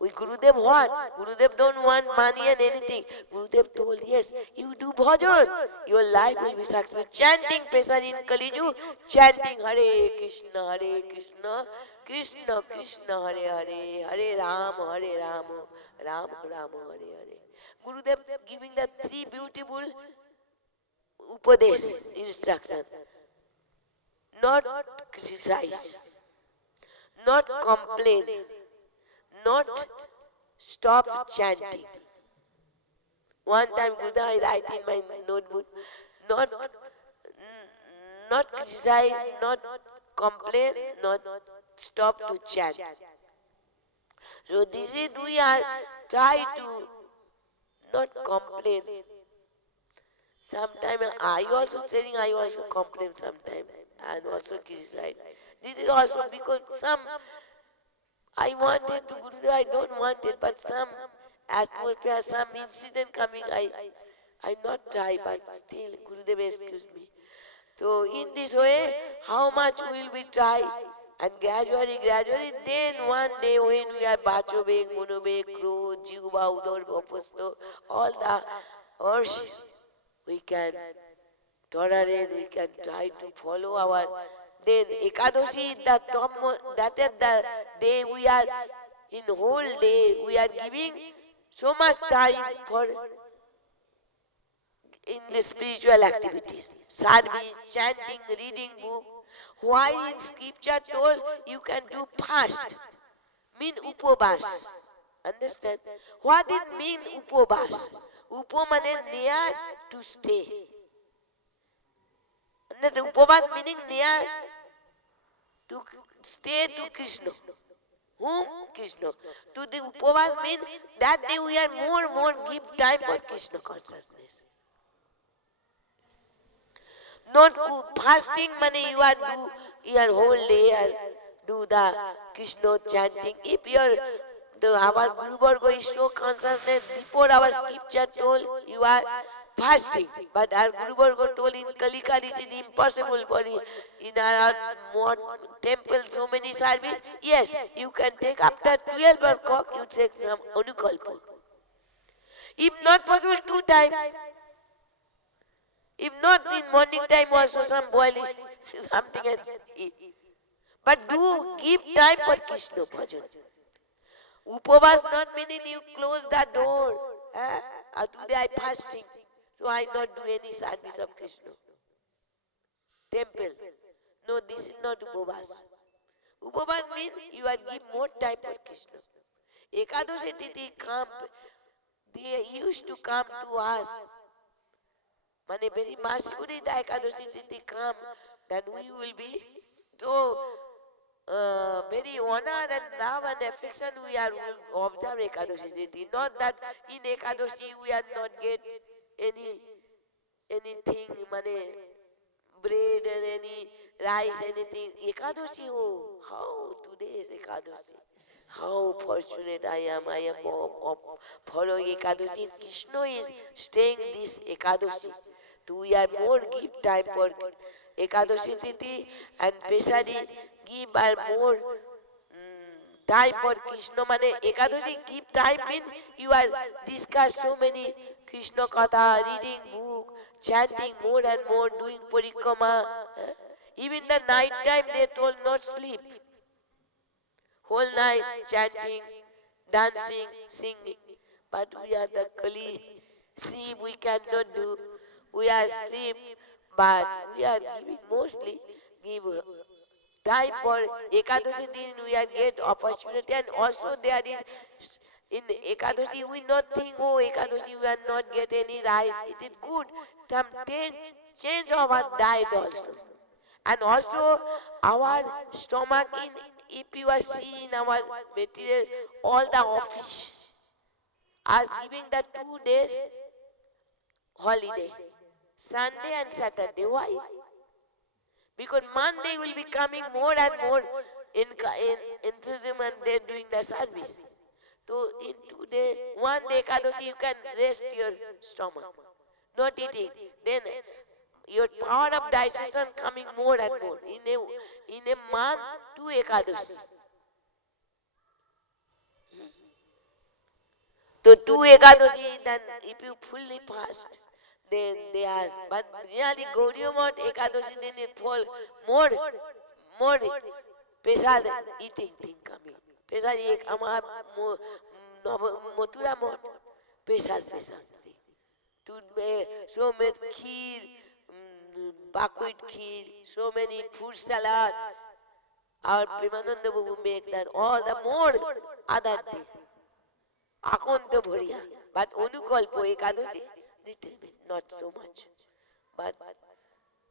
We Gurudev what? Gurudev don't want money and anything. Gurudev told, yes, you do bhajan, your life will be successful. Chanting Pesar in Kaliju, chanting Hare Krishna, Krishna Krishna, Hare Hare, Hare Rama, Rama Rama, Hare Hare. Gurudev giving the three beautiful Upadesh instruction. Not criticize, not complain, not stop chanting. One time, Gurudev, I write in my notebook, not not criticize, not complain, not stop to chant. So this is we are try to not complain. Sometimes I also saying I also complain sometimes and also criticize. This is also because some I wanted to Gurudev, I don't want it, but some atmosphere, some incident coming, I not try, but still Gurudev excuse me. So in this way, how much will we try? And gradually, then one day when we are Bachobek, Monobek, Kro, Jiva, Udor, Vapasto, all the urge, we can tolerate, we can try to follow our. Then Ekadoshi, the top, that is the day we are, in whole day, we are giving so much time for in the spiritual activities. Service, chanting, reading book. Why in scripture told you can do fast? Mean upobas. Understand? What it mean upobas? Upo means near to stay. Understand? Upobas meaning near to stay to Krishna. Whom? Krishna. To the upobas mean that day we are more give time for Krishna consciousness. Not fasting money you are do your whole day and do the Krishna chanting. If our Guru Varga is so consciousness before our scripture told you are fasting, but our Guru Varga told in Kalika it is impossible for you. In our temple so many service. Yes, you can take after 12 o'clock you take some anukalpa. If not possible 2 times. If not in morning time also some boiling something and eat. But do give time for Krishna bhajan. Upavas not meaning you close the door. Today I fasting, so I not do any service of Krishna. Temple. No, this is not Upavas. Upavas means you are give more time for Krishna. Ekadashi Titi come, they used to come to us. Mane very mercifully the Ekadashi Titi come, then we will be so very honor and love and affection we are will observe Ekadashi Titi. Not that in Ekadashi we are not get anything, mane bread and any rice, anything. Ekadashi, oh, how today is Ekadashi. How fortunate I am of following Ekadashi. Krishna is staying this Ekadashi. So we are more give time for Ekadashi Titi and Pesari give our more time for Krishna. Mane Ekadashi give time means you are discuss so many Krishna Katha, reading book, chanting more and more, doing parikrama. Even the night time they told not sleep. Whole night chanting, dancing, singing. But we are the Kali. See, we cannot do. We are asleep, but we are giving mostly give time for Ekadashi din we are get opportunity and also there is in Ekadashi we not think oh Ekadashi we are not get any rice. It is good. Some change of our diet also. And also our stomach in if you are seeing our material all the office are giving the 2 days holiday. Sunday and Saturday. Why? Because Monday will be coming more and more in enthusiasm and they're doing the service. So in 2 days, 1 day Ekadashi you can rest your stomach, not eating. Then your power of digestion coming more and more. In a month, 2 Ekadashi. So 2 Ekadashi, then if you fully fast, then they ask. But really Gaudiya Math Ekadashi, then it fall more special eating thing coming. Special ek amar Mathura Math, special thing. To so much kheer, buckwheat kheer, so many food salad. Our Premananda will make that all the more other day. Akonta bhariya. But Anukalpo Ekadashi, little bit, not so much. But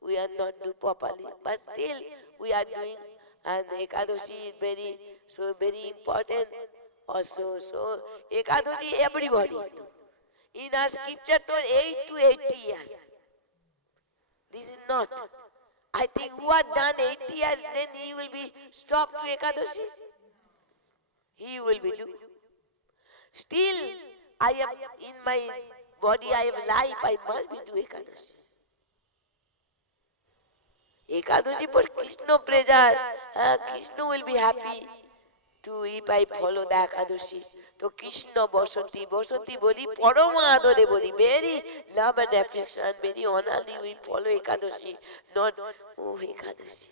we are not doing properly. But still we are doing, and Ekadashi is very important also. So Ekadashi everybody do. In our scripture told 8 to 80 years. This is not. I think who had done 80 years, then he will be stopped to Ekadashi. He will be do. Still, I am in my body, I am life, I must be do Ekadashi. Ekadashi for Krishna pleasure. Krishna will be happy to if I follow the Ekadashi. So Krishna Bosati boli, Parama Adore boli, very love and affection, very honorably we follow Ekadashi. Not, oh Ekadashi.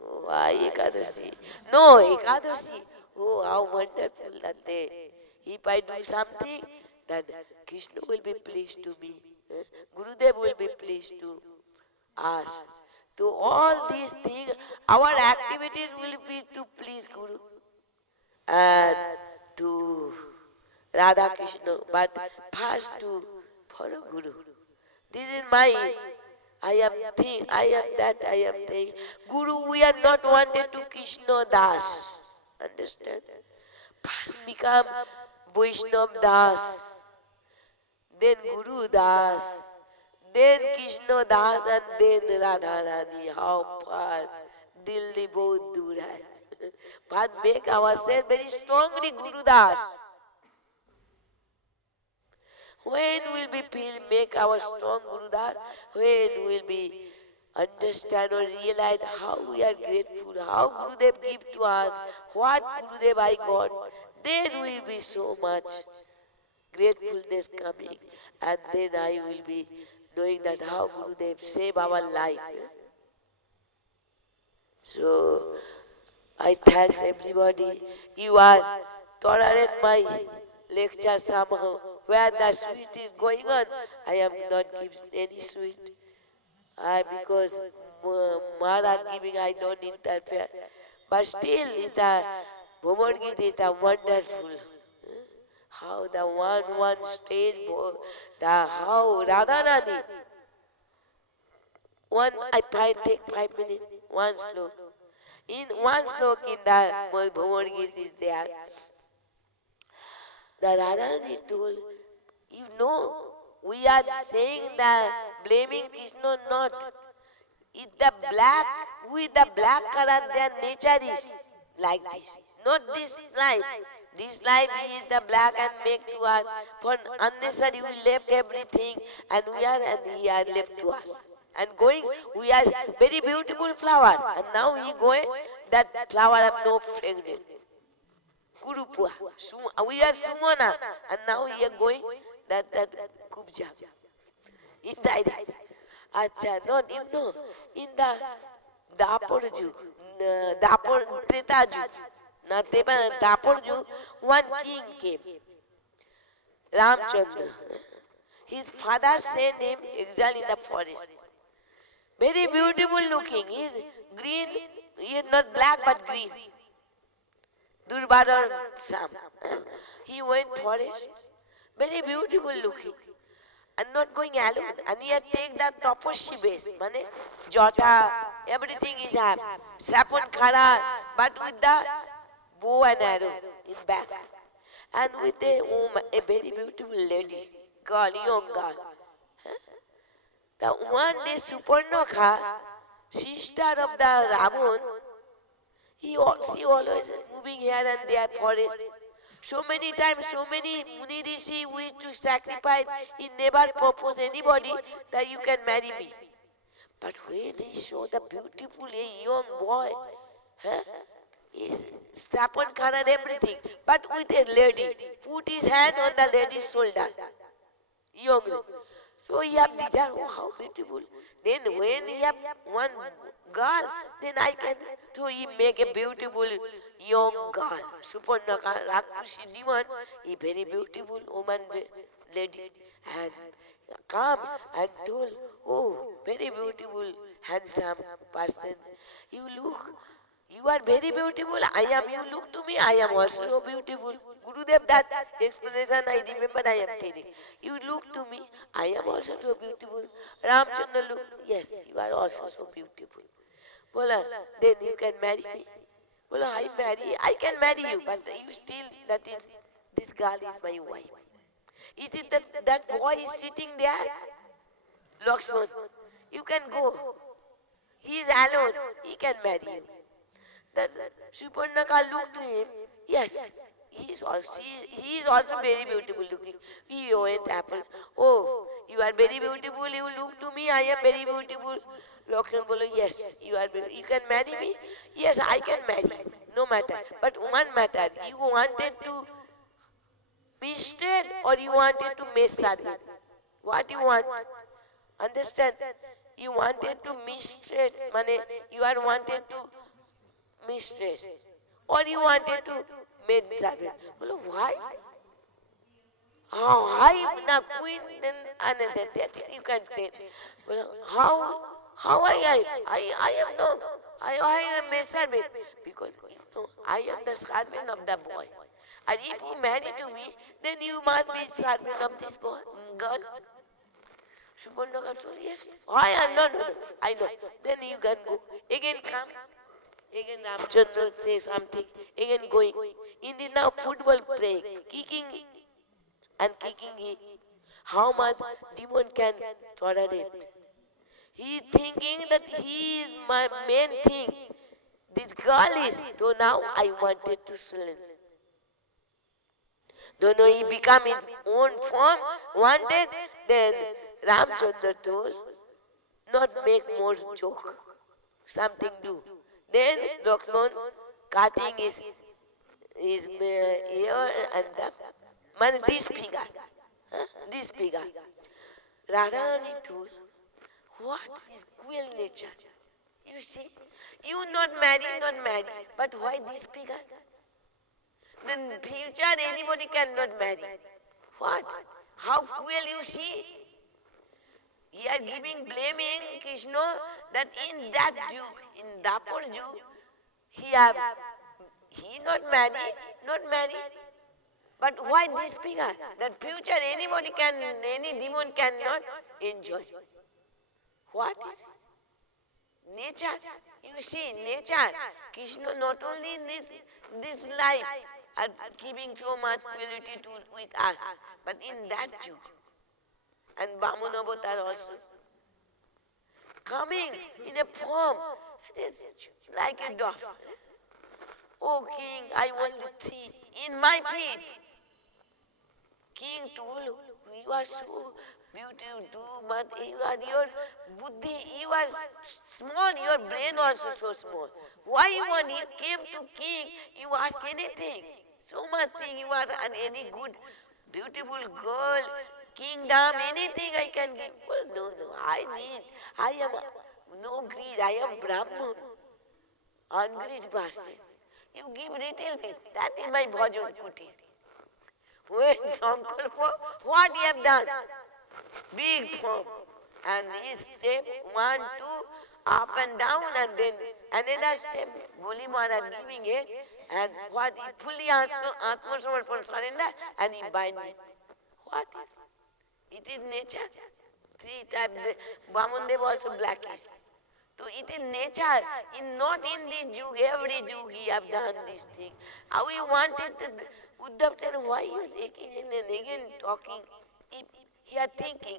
Oh, why Ekadashi? No, Ekadashi. Oh, how wonderful that day. If I do something, then Krishna will be pleased to me. Gurudev will be pleased to us. To all these things, our activities will be to please Guru and to Radha Krishna, but first to follow Guru. This is my, I am that, I am thing. Guru, we are not wanted to Krishna Das. Understand? First become Vaishnav Das, then Guru Das, then Krishna Das, and then Radha Rani. How far? Dilli bahut dur hai. But make ourselves very strongly Guru Das. When will we feel, make our strong Guru Das? When will we understand or realize how we are grateful, how Gurudev give to us, what Gurudev I got, then will be so much gratefulness coming, and then I will be knowing that how Gurudev save our life. So I thanks everybody. You are tolerate my lecture somehow. Where the sweet is going on, I am not giving any sweet. Because Maharaj giving, I don't interfere. But still, the Bhramara Gita is a wonderful. How the one stage, how Radharani. Take 5 minutes, one slok. In one slok in the Bhramara Gita is there. The Radharani told, you know, we are saying that blaming Krishna not. It's the black, with the black color, their nature is like this. Not this life. This life is the black and make to us. For unnecessary we left everything and he are left to us. And going, we are very beautiful flower. And now he going, that flower have no fragrance. Kurupua. We are Sumana. And now we are going, that Kubja. In the Acha, not you know, in the Dapur Ju, Dapur Treta Ju, not Dapur Ju, one king came, Ramchandra. His father sent him exile in the forest. Very beautiful looking. He is green, he is not black but green. Durbadar Sam. He went forest, very beautiful looking. And not going alone. And he had take that tapasya base. Mane, jota, everything is have. Sapon khara, but with the bow and arrow in back. And with a very beautiful lady, girl, young girl. The one day Supernakha, sister of the Ravan, she always moving here and there forest. So many times, so many Muni Rishi wish to sacrifice, he never proposed anybody that you can marry me. But when he saw the beautiful young boy, he's Stapan Khan and everything, but with a lady, put his hand on the lady's shoulder. Young lady. So he have desire, oh how beautiful. Then when he have one girl, then I can, so he make a beautiful young girl. Suparnaka, Rakushi Divan, he very beautiful woman lady. And come and told, oh very beautiful, handsome person. You look, you are very beautiful. I am, you look to me, I am also so beautiful. Gurudev, that explanation I remember I am telling. You look to me, I am also so beautiful. Ramchandra look, yes, you are also so beautiful. Bola, then you can marry me. Bola, I can marry you, but you still, that is, this girl is my wife. It is that boy is sitting there, Lakshman. You can go. He is alone. He can marry you. That Suparnaka looked to him. Yes, he is also very beautiful looking. He went apple. Oh, you are very beautiful. You look to me. I am very beautiful. Lakshman Bolo, yes, you are. You can marry me. Yes, I can marry you. No matter. But one matter. You wanted to be straight or you wanted to miss serving? What you want? Understand? You wanted to mistress, mane, you are wanted to mistress, or you wanted to maid servant. Well, why? I am the queen, then another that you can say. Well, I am no, I am maid servant because you know I am the servant of the boy. And if you marry to me, then you must be servant of this boy, girl. Subhandaka told, yes. I am, no, I know. Then you can go. Again come. Again Ramchandra say something. Again going. In the now football playing, kicking and kicking he. How much demon can tolerate? He thinking that he is my main thing. This girl is. So now I wanted to slay. Don't know he become his own form, wanted, then Ramchandra told, not make more joke, something do. Then Lakshman cutting his ear and this figure, this figure. Radharani told, what is cruel nature? You see, you not marry, but why this figure? The future anybody cannot marry. What? How cruel you see? He are giving, blaming Krishna that in that Yug, in Dapur Yug, he not marry. But why this figure? That future anybody can, any demon cannot enjoy. What is nature? You see, nature, Krishna not only in this life are giving so much cruelty with us, but in that Yug. And Bhaman Avatar also. Coming in a form that is like a dove. Oh king, I only see in my feet. King told, you are so beautiful too, but you are your buddhi, you are small, your brain also so small. Why you want, you came to king, you ask anything. So much thing, you are any good, beautiful girl, kingdom, anything I can give. Well, no, I am no greed, I am Brahman, ungreed person. You give little bit, that is my bhajan kuti. When Sankalpa, what he have done? Big form. And he step 1, 2, up and down, and then another step, Boli Maharaj giving it, and what he fully Atma Samarpan surrender, and he bind it. What is it? It is nature. 3 types, Vamandev also blackish. So it is nature, not in the Yug, every Yug he have done this thing. How he wanted Uddhav, then why he was again and again talking? He are thinking,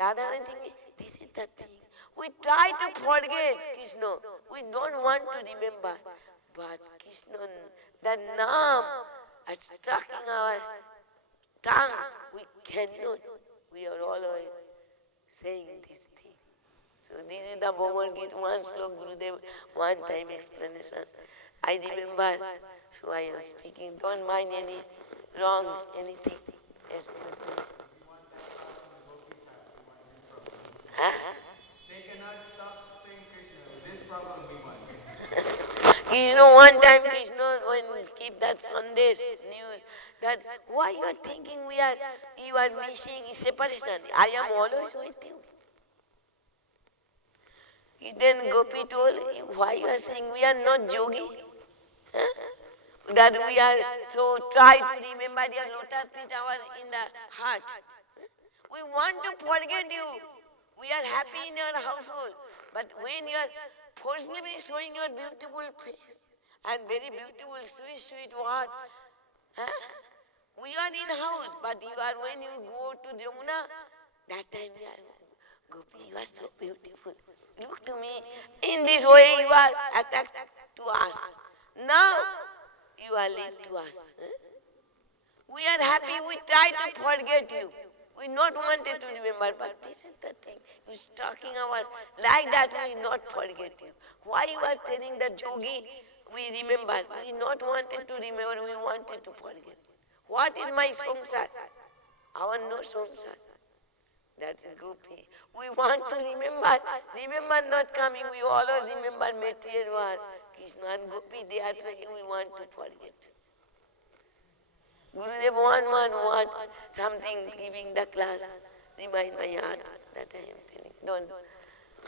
rather than thinking, this is the thing. We try to forget Krishna. We don't want to remember. But Krishna, the Naam are stuck in our tongue. We cannot. We are always saying this thing. So this is the Bhramara Gita, one slok Gurudev, one time explanation. I remember, so I am speaking, don't mind any wrong, anything. Excuse me. Huh? They cannot stop saying Krishna. This problem we want. One time Krishna when keep that Sunday news that why you are thinking you are missing separation. I am always with you. Then Gopi told you why you are saying we are not yogi. Huh? That we are so try to remember your lotus feet in the heart. We want to forget you. We are happy in your household. But when you are forcibly showing your beautiful face and very beautiful, sweet, sweet word, huh? We are in house, but you are when you go to Jamuna, that time you are, Gopi, you are so beautiful. Look to me. In this way you are attacked to us. Now you are linked to us. Huh? We are happy, we try to forget you. We not wanted to remember, but this is the thing. You talking about like that we not forget you. Why you are telling the yogi we remember? We not wanted to remember, we wanted to forget. What is my samsar? Our no samsar. That is Gopi. We want to remember. Remember not coming. We always remember material war. Krishna and Gopi, they are saying we want to forget. Gurudev want something giving the class. Remind my heart that I am telling. Don't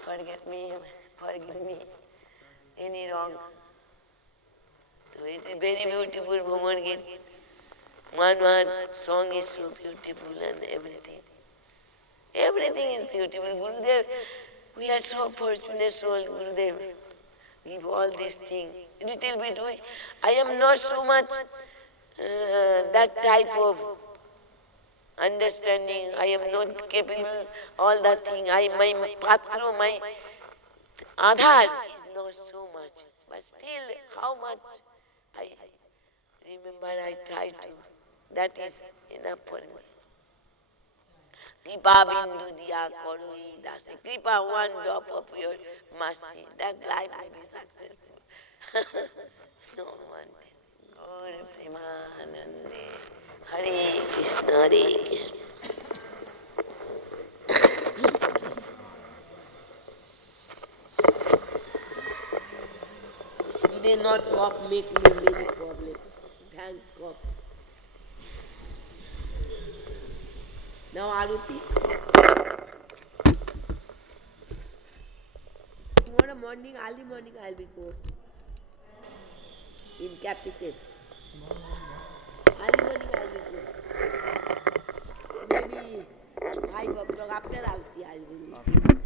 forget me, forgive me. Any wrong. So it is very beautiful Bhramara Gita. One song is so beautiful and everything. Everything is beautiful. Gurudev, we are so fortunate soul, Gurudev. Give all these things. Little bit, I am not so much that type of understanding. I am not capable all that thing. My patru, my Aadhar is not so much. But still, how much I remember I try to. That is enough for me. Kripa bindu diya koroi dase. Kripa, one drop of your mercy. That life will be successful. No one. Gaur Premanande. Hare Krishna, Hare Krishna. Today not cop make me many problems. Thanks cop. Now Aruti. Tomorrow morning, early morning I will go. In capital. Early morning I will go. Maybe 5 o'clock after Aruti I will leave.